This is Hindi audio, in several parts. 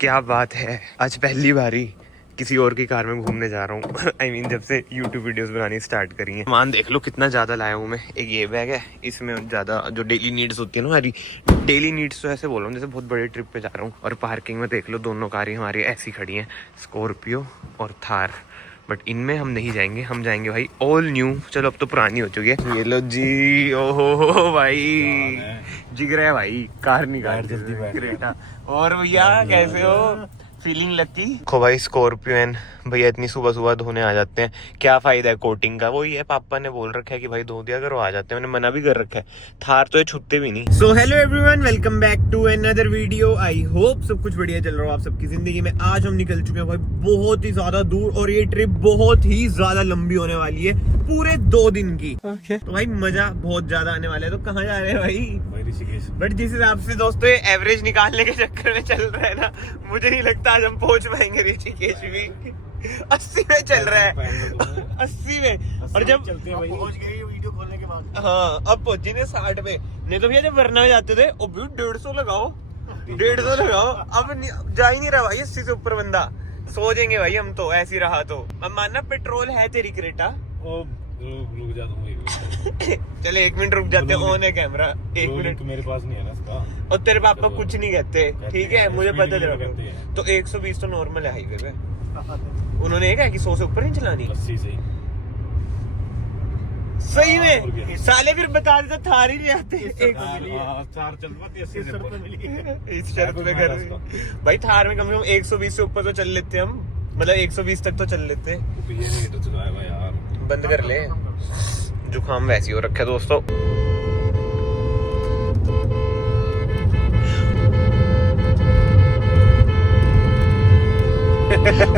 क्या बात है, आज पहली बारी किसी और की कार में घूमने जा रहा हूँ। I mean, जब से YouTube वीडियोस बनानी स्टार्ट करी है। सामान देख लो कितना ज़्यादा लाया हूँ मैं। एक ये बैग है, इसमें ज़्यादा जो डेली नीड्स होती है ना हमारी, डेली नीड्स तो ऐसे बोल रहा हूँ जैसे बहुत बड़े ट्रिप पे जा रहा हूँ। और पार्किंग में देख लो दोनों कारें हमारी ऐसी खड़ी हैं, स्कॉर्पियो और थार। बट इनमें हम नहीं जाएंगे, हम जाएंगे भाई ऑल न्यू। चलो अब तो पुरानी हो चुकी है। ये लो जी, ओहो भाई जिगर है भाई, कार निकाल जल्दी क्रेटा। और भैया कैसे हो, फीलिंग लकी? खो भाई स्कॉर्पियो एंड भैया इतनी सुबह सुबह धोने आ जाते हैं, क्या फायदा है कोटिंग का। वही है, पापा ने बोल रखा है कि भाई धो दिया करो, आ जाते हैं। मैंने मना भी कर रखा है, थार तो ये छुट्टे भी नहीं। So hello everyone, welcome back to another video. I hope सब कुछ बढ़िया चल रहा हो आप सबकी जिंदगी में। आज हम निकल चुके हैं भाई बहुत ही ज्यादा दूर, और ये ट्रिप बहुत ही ज्यादा लंबी होने वाली है, पूरे 2 दिन की। तो भाई मजा बहुत ज्यादा आने वाला है। तो कहाँ जा रहे हैं भाई? ऋषिकेश। बट जिस हिसाब से दोस्तों एवरेज निकालने के चक्कर में चल रहा है ना, मुझे नहीं लगता आज हम पहुंच पाएंगे ऋषिकेश भी। 80 में चल रहा है, 80 में। और जब पहुंच गए वीडियो खोलने के बाद, हाँ अब पहुंचे ने 60 में। नहीं तो भैया जब वरना में जाते थे, अब भी 150 लगाओ, 150 लगाओ। अब जा ही नहीं रहा भाई 80 से ऊपर बंदा। सो जाएंगे भाई हम तो, ऐसी रहा तो। अब मानना पेट्रोल है तेरी क्रेटा। रुक जा तुम चले 1 मिनट रुक जाते हैं, ऑन है कैमरा। 1 मिनट मेरे पास नहीं है ना इसका। और तेरे पापा कुछ नहीं कहते, ठीक है मुझे पता चला। कहते हैं। तो 120 तो नॉर्मल है हाईवे पे। उन्होंने कहा कि 100 से ऊपर नहीं चलानी। 80 से सही में साले फिर बता देता थार ही ले आते। चार चल पाती 80 से इस शर्त पे कर भाई, थार में कम से कम 120 से ऊपर तो चल लेते हम, मतलब 120 तक तो चल लेते। तो चलाएगा यार, बंद कर ले, जुकाम वैसी हो रखा है दोस्तों।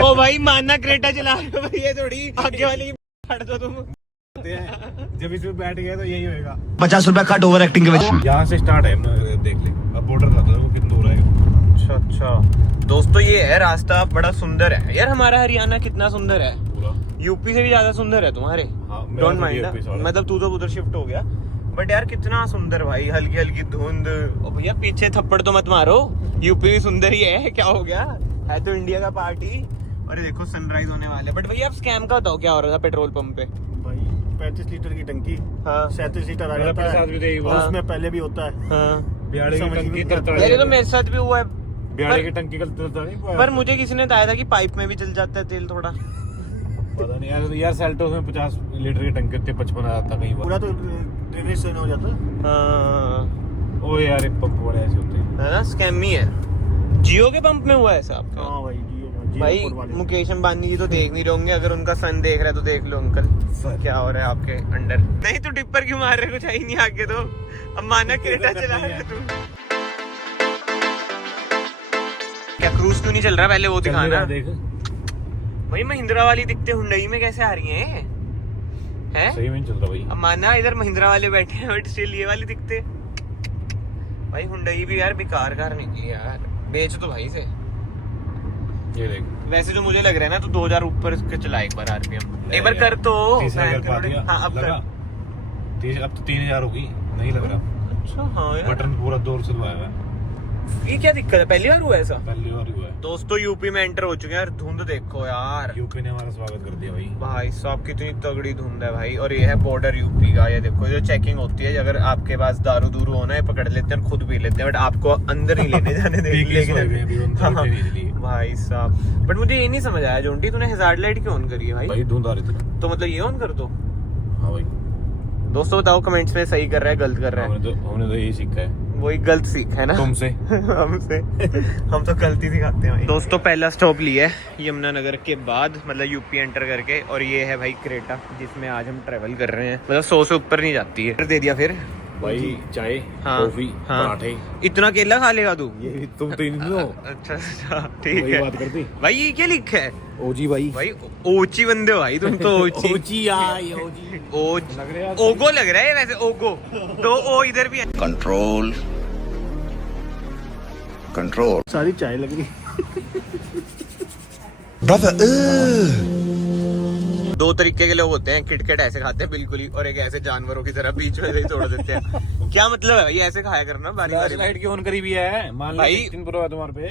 ओ भाई मानना क्रेटा चला रहे हो भैया, थोड़ी आगे वाली हट दो तुम। जब इसमें बैठ गया तो यही होएगा। 50 रुपया कट ओवर एक्टिंग के वजह। यहाँ से स्टार्ट है, देख ले अब बॉर्डर रहता है वो कितना दूर है। अच्छा अच्छा दोस्तों, ये है रास्ता, बड़ा सुंदर है यार। हमारा हरियाणा कितना सुंदर है, पूरा यूपी से भी ज्यादा सुंदर है तुम्हारे। डोंट माइंड, मतलब तू तो उधर शिफ्ट हो गया, बट यार कितना सुंदर भाई। हल्की हल्की धुंध। और भैया पीछे थप्पड़ तो मत मारो, यूपी भी सुंदर ही है, क्या हो गया, है तो इंडिया का पार्टी। और ये देखो सनराइज होने वाले। बट भैया अब स्कैम का बताओ, क्या हो रहा था पेट्रोल पंप पे? भाई 35 लीटर की टंकी, हाँ 37 लीटर आ जाता है, उसमें पहले भी होता है। हाँ ब्याड़े की टंकी मेरे तो मेरे साथ भी हुआ है। ब्याड़े की टंकी का पर मुझे किसी ने बताया था कि पाइप में भी चल जाता है तेल थोड़ा। पता नहीं यार सेल्टोस में 50 लीटर की टंकी होती है, 55 आ जाता कहीं पूरा तो ड्रेनेज से हो जाता है। हाँ ओ यार एक पंप बड़े ऐसे होते हैं, है ना, स्कैम ही है। जियो के पंप में हुआ है साहब का। हाँ भाई भाई मुकेश अंबानी जी तो देख नहीं रहोगे, अगर उनका सन देख रहा है तो देख लो अंकल क्या हो रहा है आपके अंडर। नहीं तो टिप्पर क्यों मार रहे, कुछ है ही नहीं आगे तो। अब माना क्रेटा चला रहा है तू, क्या क्रूज क्यों नहीं चल रहा? पहले वो दिखाना। देख भाई महिंद्रा वाली दिखते हुंडई में कैसे आ रही हैं? हैं? सही में नहीं चल रहा भाई। अब माना इधर महिंद्रा वाले बैठे हैं, बट स्टिल ये वाली दिखते। भाई हुंडई भी यार बेकार कार निकली यार, बेच तो भाई से। ये देख, वैसे जो मुझे लग रहा है ना, तो 2000 ऊपर इसके चला एक बार आरपीएम। एक बार कर तो। हाँ अब कर। अब तो 3000 होगी, नहीं लग रहा। अच्छा हाँ यार, बटन पूरा दौर से दबाया हुआ है। ये क्या दिक्कत है, पहली बार हुआ ऐसा? पहली बार हुआ है दोस्तों यूपी में एंटर हो चुके हैं यार। धुंध देखो यार, यूपी ने हमारा स्वागत कर दिया भाई। भाई साहब कितनी तगड़ी धुंध है भाई। और ये है बॉर्डर यूपी का। ये देखो जो चेकिंग होती है, अगर आपके पास दारू दूरू होना है पकड़ लेते हैं, खुद पी लेते हैं, बट आपको अंदर नहीं लेने जाने देंगे। भाई साहब, बट मुझे ये नहीं समझ आया जोंटी, तूने हैजार्ड लाइट क्यों ऑन करी है भाई? भाई धुंध आ रही थी। तो मतलब ये ऑन कर दो। हाँ भाई दोस्तों बताओ कमेंट्स में, सही कर रहा है गलत कर रहा है? हमने तो यही सीखा है, वही गलत सीखा है ना तुमसे। हमसे हम तो गलती सिखाते हैं भाई। दोस्तों पहला स्टॉप लिया है यमुनानगर के बाद, मतलब यूपी एंटर करके। और ये है भाई क्रेटा, जिसमें आज हम ट्रेवल कर रहे हैं। मतलब 100 से ऊपर नहीं जाती है। दे दिया फिर भाई चाय, हाँ, कॉफी, हाँ। पराठे। इतना केला खा लेगा तू? ये तुम तो इन हो। अच्छा अच्छा ठीक वही है। बात करती भाई ये क्या लिखा है? ओजी भाई। भाई ओची बंदे हो भाई तुम तो। ओची ओजी आई ओजी ओच लग रहा है। ओगो लग रहा है वैसे, ओगो तो ओ इधर भी है। Control control. सारी चाय लग रही। दो तरीके के लोग होते हैं, किटकैट ऐसे खाते हैं बिल्कुल ही, और एक ऐसे जानवरों की तरह बीच में से ही तोड़ देते हैं। क्या मतलब है भाई ऐसे खाया करना बारी बारी? लाइट की ऑन करी भी है, मान लो भाई 3 प्रो है तुम्हारे पे।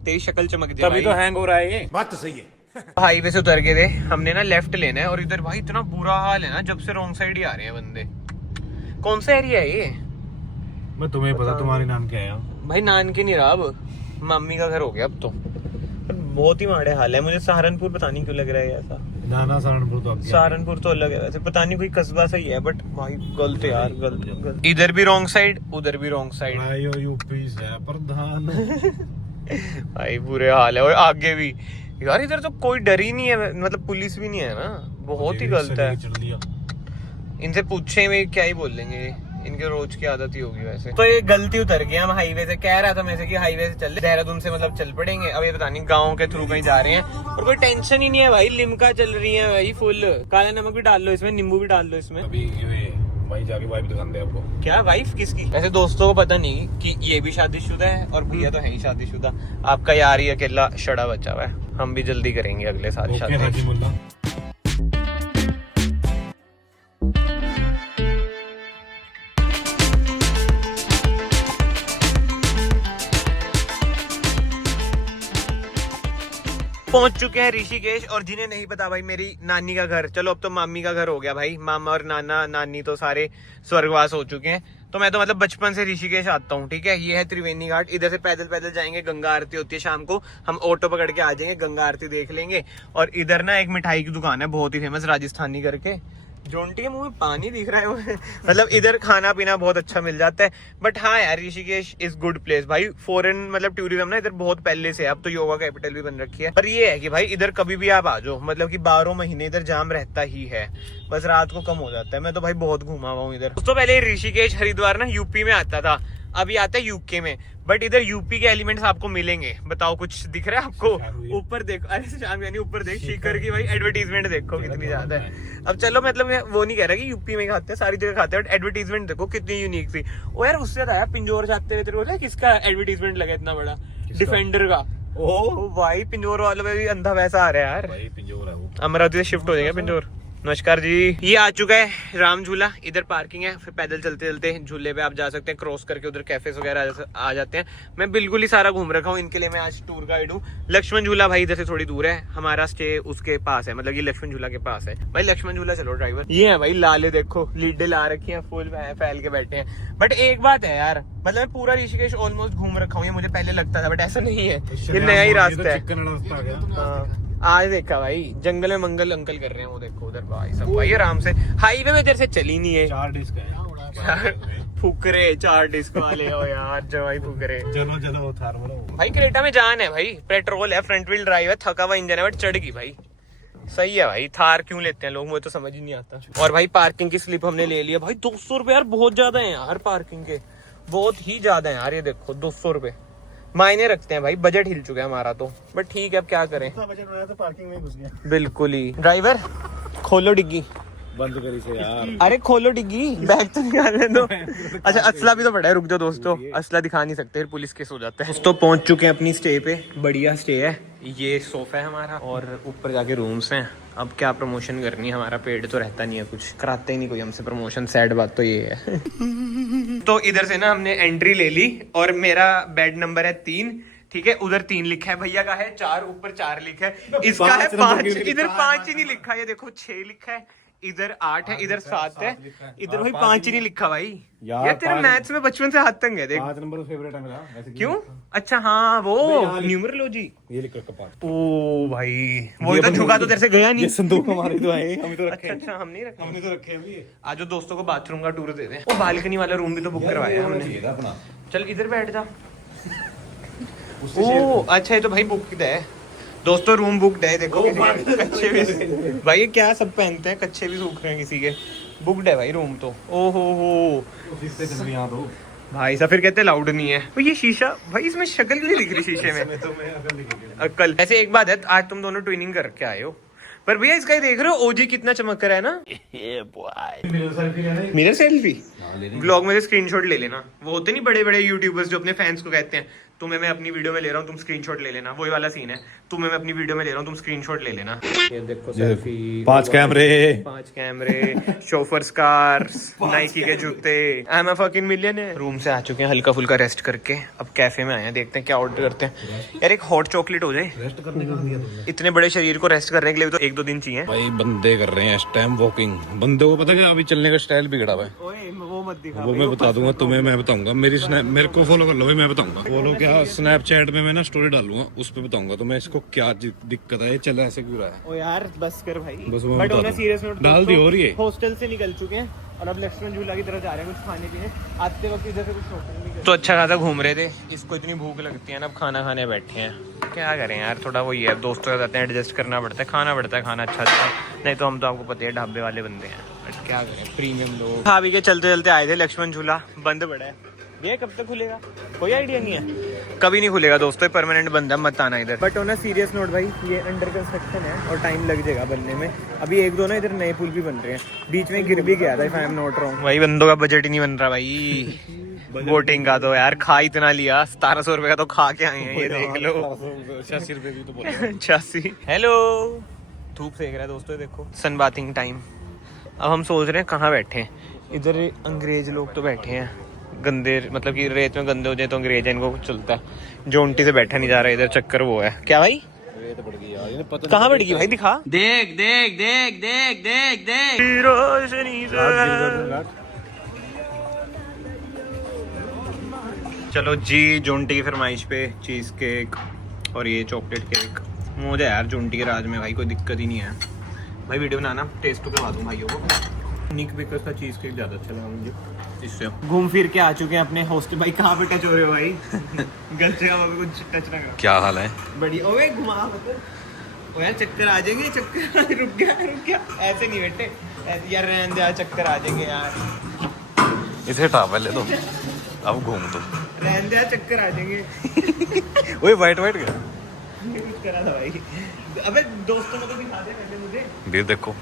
तेरी शक्ल चमक जाए तभी तो हैंग हो रहा है ये। बात तो सही है। हाईवे से उतर के थे हमने ना, लेफ्ट लेना है। और इधर भाई इतना बुरा हाल है ना, जब से रॉन्ग साइड ही आ रहे हैं बंदे। कौन सा एरिया है ये? मैं तुम्हें पता, तुम्हारे नाम क्या है? भाई नान के नहीं रहा, अब मम्मी का घर हो गया अब तो। पर बहुत ही माड़े हाल है। मुझे सहारनपुर पता नहीं क्यों लग रहा है ऐसा। नाना सहारनपुर तो अब गया। सहारनपुर तो अलग है वैसे, पता नहीं कोई कस्बा सही है, बट भाई गलत है यार, गलत। इधर भी रॉन्ग साइड, उधर भी रॉन्ग साइड। भाई और यूपी से प्रधान। भाई बुरे हाल है। और आगे भी यार, इधर तो कोई डर ही नहीं है, मतलब पुलिस भी नहीं है ना, बहुत ही गलत है। इनसे पूछे में क्या ही बोल लेंगे, इनके रोज की आदत ही होगी वैसे। तो ये गलती उतर गया, हम हाईवे से कह रहा था मैं से कि हाईवे से चल, देहरादून से मतलब चल पड़ेंगे। अब ये पता नहीं गाँव के थ्रू कहीं जा रहे हैं, और कोई टेंशन ही नहीं है भाई। लिम्का चल रही है भाई फुल, काला नमक भी डाल लो इसमें, नींबू भी डाल लो इसमें। अभी भाई जाके वाइफ दिखाते हैं आपको। क्या वाइफ किसकी? वैसे दोस्तों को पता नहीं कि ये भी शादीशुदा है, और भैया तो है ही शादीशुदा। आपका यार ही अकेला शड़ा बचा हुआ है। हम भी जल्दी करेंगे अगले साल शादी। हाजी मुल्ला। पहुंच चुके हैं ऋषिकेश। और जिन्हें नहीं पता भाई, मेरी नानी का घर, चलो अब तो मामी का घर हो गया भाई। मामा और नाना नानी तो सारे स्वर्गवास हो चुके हैं। तो मैं तो मतलब बचपन से ऋषिकेश आता हूँ, ठीक है। ये है त्रिवेणी घाट। इधर से पैदल पैदल जाएंगे, गंगा आरती होती है शाम को, हम ऑटो पकड़ के आ जाएंगे, गंगा आरती देख लेंगे। और इधर ना एक मिठाई की दुकान है बहुत ही फेमस, राजस्थानी करके। जोंटी के मुंह में पानी दिख रहा है मतलब इधर खाना पीना बहुत अच्छा मिल जाता है। बट हाँ यार, ऋषिकेश इज गुड प्लेस भाई। फॉरेन मतलब टूरिज्म ना इधर बहुत पहले से है, अब तो योगा कैपिटल भी बन रखी है। पर ये है कि भाई इधर कभी भी आप आ जाओ, मतलब कि 12 महीने इधर जाम रहता ही है, बस रात को कम हो जाता है। मैं तो भाई बहुत घूमा हुआ हूँ इधर। दोस्तों पहले ऋषिकेश हरिद्वार ना यूपी में आता था, अभी आता है यूके में। बट इधर यूपी के एलिमेंट्स आपको मिलेंगे। बताओ कुछ दिख रहा है आपको? ऊपर देखो, अरे शाम यानी ऊपर देख, शिखर की भाई एडवर्टीजमेंट देखो कितनी ज्यादा है। अब चलो मतलब मैं वो नहीं कह रहा कि यूपी में खाते हैं, सारी जगह खाते हैं, बट एडवर्टीजमेंट देखो कितनी यूनिक थी। ओ यार उससे आया पिंजौर जाते हुए, तेरे को किसका एडवर्टीजमेंट लगा इतना बड़ा? डिफेंडर का। ओ भाई पिंजौर वालों में भी अंधा वैसा आ रहा है यार। भाई पिंजौर है वो। अमरावती से शिफ्ट हो जाएंगे पिंजौर। नमस्कार जी। ये आ चुका है राम झूला, इधर पार्किंग है। फिर पैदल चलते चलते झूले पे आप जा सकते हैं, क्रॉस करके उधर कैफे वगैरह आ जाते हैं। मैं बिल्कुल ही सारा घूम रखा हूँ, इनके लिए मैं आज टूर गाइड हूँ। लक्ष्मण झूला भाई इधर से थोड़ी दूर है, हमारा स्टे उसके पास है, मतलब ये लक्ष्मण झूला के पास है भाई। लक्ष्मण झूला चलो ड्राइवर। ये है भाई लाले, देखो लीडे ला रखी है, फुल फैल के बैठे हैं। बट एक बात है यार, मतलब मैं पूरा ऋषिकेश ऑलमोस्ट घूम रखा हूँ। ये मुझे पहले लगता था बट ऐसा नहीं है, ये नया ही रास्ता है। आज देखा भाई, जंगल में मंगल अंकल कर रहे हैं वो देखो उधर भाई सब। भाई आराम से हाईवे में इधर से चली नहीं है। 4 डिस्क है। फुकरे 4 डिस्क वाले हो यार, जवाई फुकरे। चलो चलो थार बोलो भाई क्रेटा में जान है भाई, पेट्रोल है, फ्रंट व्हील ड्राइव है, थका हुआ इंजन है, बट चढ़ गई भाई। सही है भाई। थार क्यों लेते हैं लोग, मुझे तो समझ ही नहीं आता। और भाई पार्किंग की स्लिप हमने ले लिया भाई। 200 रुपए यार बहुत ज्यादा है यार पार्किंग के, बहुत ही ज्यादा है यार। ये देखो 200 रुपए मायने रखते हैं भाई, बजट हिल चुका है हमारा तो। बट ठीक है अब क्या करें, बजट बनाया तो पार्किंग में घुस गया। बिल्कुल ही। ड्राइवर खोलो डिग्गी। बंद करी से यार। अरे खोलो डिग्गी, बैग तो निकालने दो। अच्छा असला भी तो पड़ा है, रुक जाओ दोस्तों, असला दिखा नहीं सकते, फिर पुलिस केस हो जाता है। दोस्तों पहुंच चुके हैं अपनी स्टे पे, बढ़िया स्टे है। ये सोफा है हमारा और ऊपर जाके रूम्स हैं। अब क्या प्रमोशन करनी है, हमारा पेड तो रहता नहीं है, कुछ कराते ही नहीं कोई हमसे प्रमोशन। सैड बात तो ये है। तो इधर से ना हमने एंट्री ले ली, और मेरा बेड नंबर है 3, ठीक है। उधर 3 लिखा है, भैया का है 4, ऊपर 4 लिखा है, इसका है 5, इधर 5 ही नहीं लिखा। ये देखो 6 लिखा है, इधर 8 है, इधर 7 है, इधर भाई 5 ही नहीं लिखा भाई। यार तेरे मैथ्स में बचपन से हाथ तंग है देख। 5 नंबर फेवरेट है मेरा वैसे। क्यों? अच्छा हाँ वो न्यूमरोलॉजी। ये लिख रखा 5। ओ भाई वही तो झुका तो तेरे से गया नहीं। ये संदूक हमारे तो है, हम तो रखे। अच्छा हम नहीं रखे, हमने तो रखे अभी। आज दोस्तों को बाथरूम का टूर दे दें। वो बालकनी वाला रूम भी तो बुक करवाया हमने। अपना चल इधर बैठ जा। ओ अच्छा ये तो भाई बुक है दोस्तों, रूम बुकड है। देखो कच्चे भी भाई, ये क्या सब पहनते हैं, कच्चे भी सूख रहे हैं किसी के। बुकड है भाई रूम तो। ओहो हो भाई साहब, फिर कहते लाउड नहीं है। तो ये शीशा भाई, इसमें शक्ल क्यों नहीं दिख रही शीशे में? अक्ल। ऐसे एक बात है, आज तुम दोनों ट्विनिंग करके आए हो, पर भैया इसका ही देख रहे हो, ओजी कितना चमक रहा है ना। मिरर सेल्फी ब्लॉग में से स्क्रीनशॉट ले लेना। वो होते नहीं बड़े बड़े यूट्यूबर्स जो अपने फैंस को कहते हैं तुम्हें मैं अपनी वीडियो में ले रहा हूँ, तुम स्क्रीनशॉट ले लेना, वही वाला सीन है। तुम्हें मैं अपनी वीडियो में ले रहा हूँ, तुम स्क्रीनशॉट ले लेना। ये देखो सेल्फी, 5 कैमरे, शोफर्स कार्स, नाइकी के जूते। I am a fucking millionaire. Room से आ चुके हैं हल्का फुल्का रेस्ट करके, अब कैफे में आए हैं, देखते हैं क्या ऑर्डर करते हैं। यार एक हॉट चॉकलेट हो जाए। रेस्ट करने का दिया तुमने। इतने बड़े शरीर को रेस्ट करने के लिए तो 1-2 दिन चाहिए भाई बंदे कर रहे हैं इस टाइम वॉकिंग। बंदे को पता है अभी चलने का स्टाइल बिगड़ा हुआ है। वो मत दिखा, वो मैं बता दूंगा तुम्हें, मैं बताऊंगा। मेरे को फॉलो कर लो भाई, मैं बताऊंगा। फॉलो क्या, स्नैपचैट में मैं ना स्टोरी डालूंगा, उस पे बताऊंगा तो मैं इसको क्या दिक्कत है, चला ऐसे क्यों रहा है। ओ यार बस कर भाई, बस वो बट बता ऑन अ दूं। सीरियस नोट डाल दी हो रही है। हॉस्टल से निकल चुके हैं और अब लक्ष्मण झूला की तरफ जा रहे हैं कुछ खाने पीने। आते वक्त इधर से कुछ शॉपिंग नहीं तो अच्छा खासा घूम रहे थे, इसको इतनी भूख लगती है ना, अब खाना खाने बैठे हैं। क्या करें यार, थोड़ा वही है, दोस्तों के साथ एडजस्ट करना पड़ता है, खाना पड़ता है, खाना अच्छा अच्छा। नहीं तो हम तो आपको पता है ढाबे वाले बंदे हैं, बट क्या करें, प्रीमियम लोग। भाभी के चलते चलते आए थे, लक्ष्मण झूला बंद पड़ा है। ये कब तक खुलेगा कोई आइडिया नहीं है, कभी नहीं खुलेगा दोस्तों, परमानेंट बंद है, मत आना इधर। But on a serious note भाई, ये अंडर कंस्ट्रक्शन है और टाइम लग जाएगा बनने में। अभी 1-2 ना इधर नए पुल भी बन रहे हैं, बीच में गिर भी गया था, if I am not wrong. भाई बंदों का बजट ही नहीं बन रहा भाई बोटिंग का तो यार, खा इतना लिया, 1700 रुपए का तो खा के आए हैं, ये देख लो। 86 रुपए भी तो बोला। 86। हेलो, धूप सेक रहा है दोस्तों, देखो सन बाथिंग टाइम। अब हम सोच रहे हैं कहाँ बैठे हैं, इधर अंग्रेज लोग तो बैठे हैं, गंदे मतलब कि रेत में गंदे हो जाए तो अंग्रेज है, इनको कुछ चलता है। जोंटी से बैठा नहीं जा रहा, इधर चक्कर वो है। क्या भाई कहाँ बढ़ गई भाई, दिखा, देख देख देख देख देख देख रोशनी से। चलो जी, जोंटी की फरमाइश पे चीज केक और ये चॉकलेट केक। मुझे यार जोंटी के राज में भाई कोई दिक्कत ही नहीं है भाई, वीडियो बनाना टेस्ट तो करवा दूं भाइयों को। निक बेकर्स का चीज केक ज्यादा अच्छा लगा मुझे। इससे घूम फिर के आ चुके हैं अपने हॉस्टल। भाई कहाँ पे टच हो रहे हो भाई? गलत जगह पे कुछ टच ना करो। क्या हाल है? बढ़िया। ओए घुमा ओ यार, चक्कर आ जाएंगे, चक्कर रुक गया ऐसे नहीं बेटे यार, रहने दे यार, चक्कर आ जाएंगे यार। इसे हटा पहले तो, अब घूम तो, रहने दे यार, चक्कर आ जाएंगे। वही वाइट क्या कुछ करा था भाई। अबे दोस्तों को तो दिखा दे पहले मुझे। देख देखो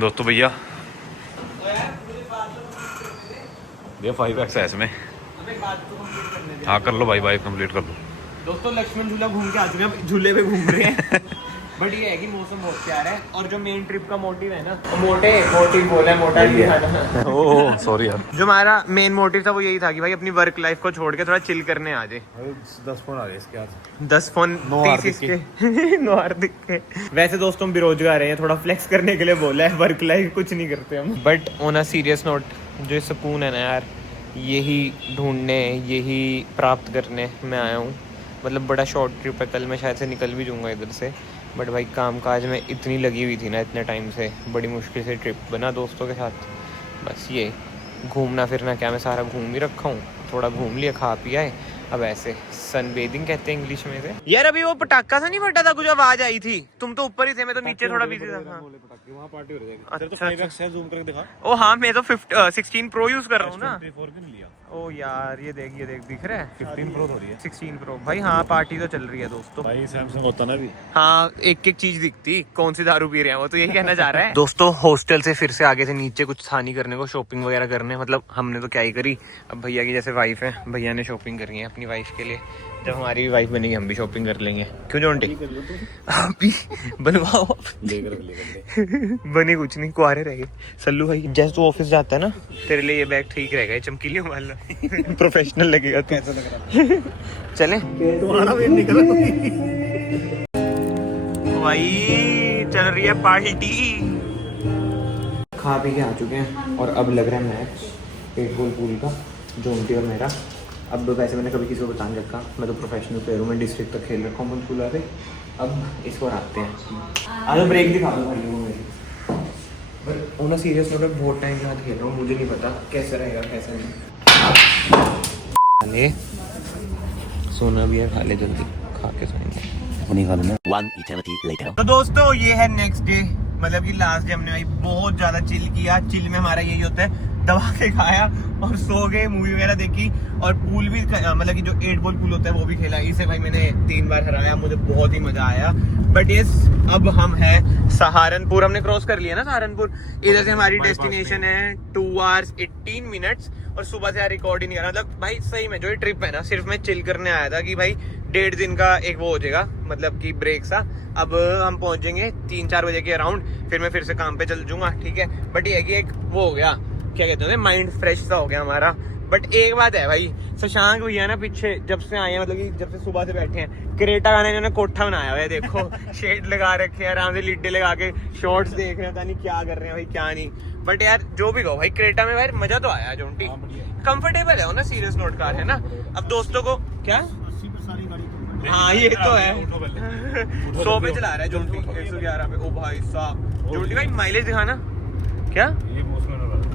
दोस्तों भैया, ये 5XS में। अबे बात तो कंप्लीट करने दे। हाँ कर लो भाई, कंप्लीट कर लो। दोस्तों लक्ष्मण झूला घूम के आ चुके हैं, झूले पे घूम रहे हैं। बट ये है कि मौसम बहुत प्यारा है, और जो मेन ट्रिप का मोटिव है ना, मोटिव बोला, मोटा नहीं दिखाना। ओह सॉरी यार। जो हमारा मेन मोटिव था वो यही था कि भाई अपनी वर्क लाइफ को छोड़ के थोड़ा चिल करने आ जाए। 10 फोन आ गए इसके हाथ। 10 फोन 30 के नो हार्दिक के। वैसे दोस्तों हम बेरोजगार हैं, थोड़ा फ्लेक्स करने के लिए बोला है, वर्क लाइफ कुछ नहीं करते हम। But on a serious note, जो सुकून है ना यार, यही ढूंढने, यही प्राप्त करने मैं आया हूँ। मतलब बड़ा शॉर्ट ट्रिप है, कल मैं शायद से निकल भी जाऊँगा इधर से, बट भाई काम काज में इतनी लगी हुई थी ना इतने टाइम से, बड़ी मुश्किल से ट्रिप बना दोस्तों के साथ। बस ये घूमना फिरना क्या, मैं सारा घूम ही रखा हूँ, थोड़ा घूम लिया, खा पिया है, अब ऐसे सन बेदिंग कहते हैं इंग्लिश में से। यार अभी वो पटाखा सा नहीं फटा था, कुछ आवाज आई थी, तुम तो ऊपर ही थे, मैं तो नीचे थोड़ा बिजी था। वहाँ पार्टी हो रही है। अच्छा, तो 5XS जूम करके दिखा। ओ हाँ, मैं तो 16 प्रो यूज कर रहा हूँ ना। 24 क्यों नहीं लिया? ओ यार ये देख दिख रहा है 15 प्रो हो रही है। 16 प्रो भाई। हाँ पार्टी तो चल रही है दोस्तों। भाई सैमसंग होता ना भी। हाँ एक एक चीज दिखती, कौन सी दारू पी रहे हैं वो, तो यही कहना चाह रहा है। दोस्तों हॉस्टल से फिर से आगे थे नीचे, कुछ था नहीं करने को, शॉपिंग वगैरह करने, मतलब हमने तो क्या ही करी। अब भैया की जैसे वाइफ है, भैया ने शॉपिंग करी है अपनी वाइफ के लिए, जब हमारी भी वाइफ बनेगी हम भी शॉपिंग कर लेंगे। क्यों जोंटी अभी बनवाओ। बनी कुछ नहीं, कुआरे रह गए। सल्लू भाई जैसे तू ऑफिस जाता है ना, तेरे लिए ये बैग ठीक रहेगा, ये चमकीली मान लो। प्रोफेशनल लगेगा। कैसा लग रहा? चले तुम्हारा भी निकल भाई, चल रही है पार्टी। खा पी के आ चुके हैं और अब लग रहा है मैच 8 बॉल पूल का, जोंटी और मेरा। अब वैसे मैंने कभी किसी को बता नहीं रखा, मैं तो प्रोफेशनल प्लेयर हूँ, मैं डिस्ट्रिक्ट तक खेल रखा हूँ पंचकूला से। अब इसको आते हैं, आज ब्रेक दिखा दो भाई वो मेरी। But on a serious note, बहुत टाइम के बाद खेल रहा हूँ, मुझे नहीं पता कैसा रहेगा कैसा नहीं। ले सोना भी है, खा ले जल्दी, खा के सोएंगे। One eternity later. तो दोस्तों ये है नेक्स्ट डे, मतलब कि लास्ट डे हमने भाई बहुत ज्यादा चिल किया। चिल में हमारा यही होता है, दबा के खाया और सो गए, मूवी वगैरह देखी, और पूल भी मतलब कि जो 8 बॉल पूल होता है वो भी खेला। इसे भाई मैंने 3 बार हराया, मुझे बहुत ही मजा आया। बट ये अब हम हैं सहारनपुर, हमने क्रॉस कर लिया ना सहारनपुर। इधर से हमारी डेस्टिनेशन है 2 hours 18 minutes, और सुबह से यार रिकॉर्ड ही नहीं कर रहा। मतलब भाई सही में जो ये ट्रिप है ना, सिर्फ मैं चिल करने आया था कि भाई 1.5 दिन का एक वो हो जाएगा, मतलब कि ब्रेक सा। अब हम पहुंचेंगे 3-4 बजे के अराउंड, फिर मैं फिर से काम पे चल जाऊंगा, ठीक है। बट ये है कि एक वो हो गया, क्या कहते हैं, माइंड फ्रेश सा हो गया हमारा। बट एक बात है भाई, शशांक भैया ना पीछे जब से आए हैं, मतलब कि जब से सुबह से बैठे हैं, क्रेटा का इन्होंने कोठा बनाया हुआ है, देखो शेड लगा रखे हैं, आराम से लीडे लगा के शॉर्ट्स देख रहे हैं, पता नहीं क्या कर रहे हैं भाई क्या नहीं। बट यार जो भी कहो भाई, क्रेटा में भाई मजा तो आया जोंटी, कंफर्टेबल है वो ना, सीरियस नोट कार है ना। अब दोस्तों को क्या, हाँ ये तो है 100 पे चला रहा है जोंटी, 111 पे। ओ भाई साहब जोंटी भाई माइलेज दिखाना, क्या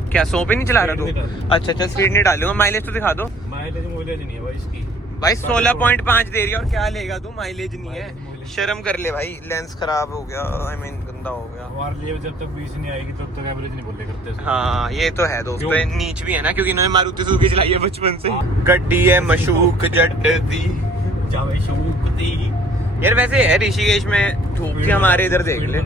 क्या 100 पे नहीं चला रहा तू? अच्छा स्पीड नहीं डालूंगा, माइलेज तो दिखा दो। माइलेज नहीं है भाई इसकी भाई 16.5 दे रही है, और क्या लेगा तू, माइलेज नहीं है, शर्म कर ले भाई। लेंस खराब हो गया, आई मीन गंदा हो गया। और जब तक 20 नहीं आएगी तब तक एवरेज नहीं बोले करते। हाँ ये तो है दोस्तों, नीच भी है ना, क्योंकि इन्होंने मारुति सुजुकी चलाई है बचपन से। गड्डी है मशूक जट दी, यार वैसे है ऋषिकेश में धूप थी, हमारे इधर देख ले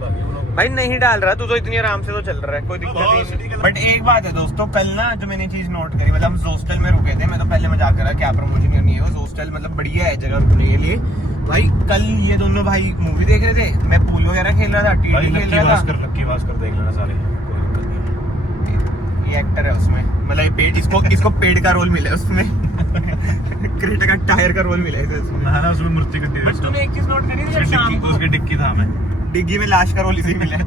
भाई, नहीं डाल रहा तू तो इतनी आराम से तो चल रहा है, कोई दिक्कत नहीं। बट एक बात है दोस्तों, कल ना जो मैंने चीज नोट करी, मतलब हम हॉस्टल में रुके थे, मैं तो पहले मजाक कर रहा क्या प्रमोशन करनी है, वो हॉस्टल मतलब बढ़िया है जगह रुकने के लिए भाई। कल ये दोनों भाई मूवी देख रहे थे, मैं पूल वगैरह खेल रहा था, टीटी खेल रहा था। लक्की भास्कर देख लेना सारे, कोई दिक्कत नहीं। ये एक्टर है उसमें, मतलब ये पेड, इसको पेड का रोल मिला है उसमें क्रेटा का टायर का रोल मिला है उसमें, है ना, उसमें मूर्ति का। बट तूने एक चीज नोट करी थी, शाम को उसकी डिक्की था, मैं डिग्गी में लाश का रोल इसी मिला है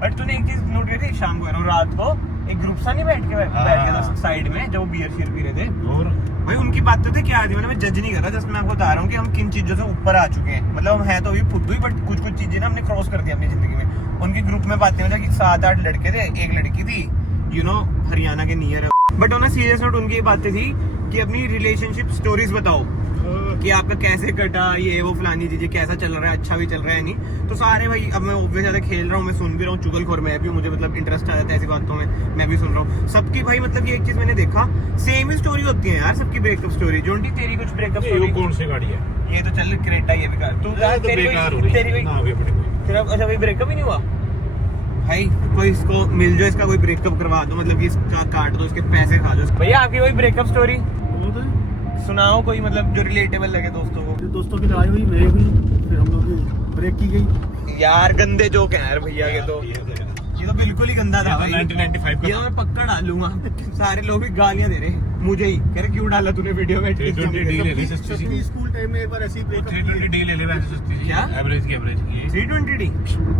बट तूने एक चीज नोट करी थी, शाम को रात को एक ग्रुप सा नहीं बैठ के साइड में, जब वो बियर शीर पी रहे थे, और भाई उनकी बातें तो क्या आती, मतलब मैं जज नहीं कर रहा, जस्ट मैं आपको बता रहा हूँ कि हम किन चीजों से ऊपर आ चुके हैं। मतलब हम है तो अभी फुद्दू ही, बट कुछ चीजें ना हमने क्रॉस कर दी अपनी जिंदगी में। उनकी ग्रुप में बातें मतलब कि 7-8 लड़के थे, एक लड़की थी, यू नो हरियाणा के नियर है। But on a serious note उनकी बातें थी कि अपनी रिलेशनशिप स्टोरीज बताओ, कि आपका कैसे कटा, ये वो फलानी चीजें, कैसा चल रहा है, अच्छा भी चल रहा है नहीं। तो सारे भाई, अब मैं ऑब्वियस ज्यादा खेल रहा हूँ, मैं सुन भी रहा हूँ, चुगलखोर मैं भी, मुझे मतलब इंटरेस्ट आ जाता है ऐसी बातों में, मैं भी सुन रहा हूँ सबकी। भाई मतलब ये एक चीज मैंने देखा, सेम ही स्टोरी होती है यार सबकी, ब्रेकअप स्टोरी। जोंटी तेरी कुछ ब्रेकअप स्टोरी? कौन सी गाड़ी है ये? तो चल क्रेटा, ये बेकार। तू तेरी तेरा अच्छा भाई ब्रेकअप ही नहीं हुआ भाई? कोई इसको मिल जाओ, इसका कोई ब्रेकअप करवा दो, मतलब कि इसका काट दो, इसके पैसे खा दो। भैया आपकी कोई ब्रेकअप स्टोरी सुनाओ कोई, मतलब जो रिलेटेबल लगे दोस्तों को। दोस्तों की लड़ाई हुई, मेरी हुई, फिर हम लोग की ब्रेक की गई। यार गंदे जोक हैं यार भैया के, तो ये तो बिल्कुल ही गंदा था भाई। 1995 ये मैं पक्का डालूंगा, सारे लोग भी गालियां दे रहे मुझे ही, कह रहे क्यों डाला तूने वीडियो में। 320 डी ले ली सस्ती सी, स्कूल टाइम में एक बार ऐसी ब्रेक 320 डी ले ले वैसे सस्ती सी, क्या एवरेज की 320D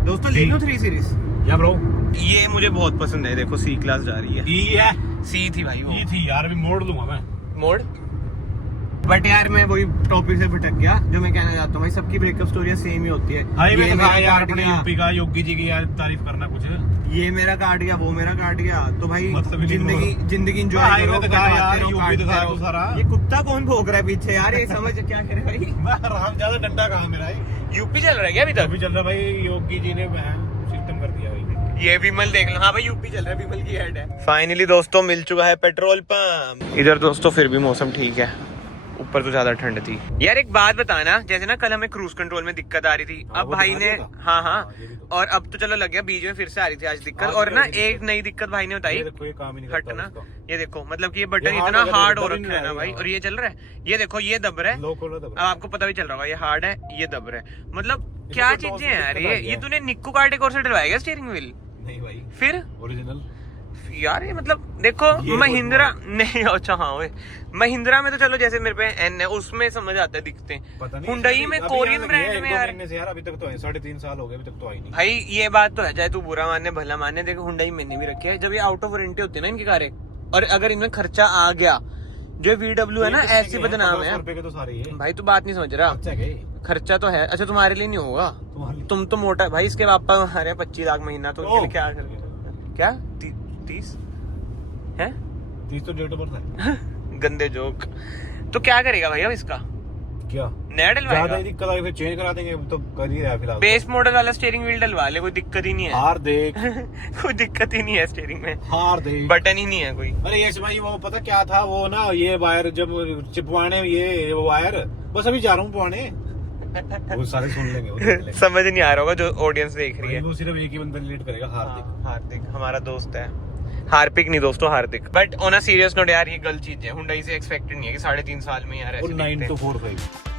दोस्तों ले लो 3 सीरीज। या ब्रो ये मुझे बहुत पसंद है, देखो सी क्लास जा रही है। ई है, सी थी भाई वो, ई थी यार, अभी मोड़ लूंगा मैं मोड़। बट यार मैं वही टॉपिक से भटक गया, जो मैं कहना चाहता हूँ भाई, सबकी ब्रेकअप स्टोरी सेम ही होती है। हाई में ये तो मेरा यार काट अपने गया, यूपी का योगी जी की यार तारीफ करना कुछ, ये मेरा काट गया, वो मेरा काट गया, तो भाई मतलब जिंदगी एंजॉय हाई करो, में तो कहा यार, कटवाते रहो, यूपी तो काटते रहो। सारा। ये कुत्ता कौन भौंक रहा है पीछे यार, ये समझ क्या करे भाई। राम ज्यादा डंडा कहाँ मेरा है, यूपी चल रहा है क्या अभी तक? अभी चल रहा भाई, योगी जी ने सिस्टम कर दिया भाई। ये विमल देख लो, हाँ भाई यूपी चल रहा है, विमल की हेड है। फाइनली दोस्तों मिल चुका है पेट्रोल पंप। इधर दोस्तों फिर भी मौसम ठीक है, ऊपर तो ज्यादा ठंड थी। यार एक बात बताना, जैसे ना कल हमें क्रूज कंट्रोल में दिक्कत आ रही थी, अब भाई ने हाँ और अब तो चलो लग गया, बीच में फिर से आ रही थी आज दिक्कत, और ना एक नई दिक्कत भाई ने बताई, हटना, ये देखो मतलब कि ये बटन इतना हार्ड हो रखा है ना भाई, और ये चल रहा है, ये देखो ये दब रहा है, अब आपको पता भी चल रहा होगा, ये हार्ड है, ये दब रहा है, मतलब क्या चीजें हैं यार ये तूने निक्कू कार्टिकोर से डलवाया स्टीयरिंग व्हील? नहीं भाई, फिर ओरिजिनल यार ये मतलब देखो महिंद्रा नहीं, अच्छा हाँ वे महिंद्रा में तो चलो जैसे मेरे पे एन है, उसमें समझ आता है दिखते हैं, हुंडई में कोरियन ब्रांड में यार अभी तक तो 3.5 साल हो गए, अभी तक तो आई नहीं भाई। ये बात तो है, चाहे तू बुरा मानने भला मानने, देखो हुंडई मैंने भी रखी है, जब ये आउट ऑफ वारंटी होती है ना इनकी कारें, और अगर इनमें खर्चा आ गया, जो VW है ना ऐसी बदनाम है तो सारे है भाई, तू बात नहीं समझ रहा, खर्चा तो है। अच्छा तुम्हारे लिए नहीं होगा, तुम तो मोटा भाई, इसके पापा हमारे 25 लाख महीना, तो उनके लिए क्या 30 है, 30 तो डेट ऑफ बर्थ है। गंदे जोक। तो क्या करेगा भाई अब इसका, क्या नया डलवाएगा? ज्यादा दिक्कत आई फिर चेंज करा देंगे, तो कर ही रहा है फिलहाल। बेस मॉडल वाला स्टीयरिंग व्हील डलवा ले, कोई दिक्कत ही नहीं है। हार देख कोई दिक्कत ही नहीं है स्टीयरिंग में, हार देख, बटन ही नहीं है कोई। अरे यश भाई वो पता क्या था, वो ना ये वायर जब चिपवाने, ये वायर बस अभी जा रहा हूँ पवाने, वो सारे सुन लेंगे, वो देख लेंगे। समझ नहीं आ रहा होगा जो ऑडियंस देख रही है, वो सिर्फ एक ही बंदा रिलेट करेगा, हार्दिक। हार्दिक हमारा दोस्त है, हार्पिक नहीं दोस्तों, Hardik. But on a serious note यार, ये गलत चीज है। हुंडई से एक्सपेक्टेड नहीं है कि 3.5 साल में यार ऐसे दिखते हैं। 9245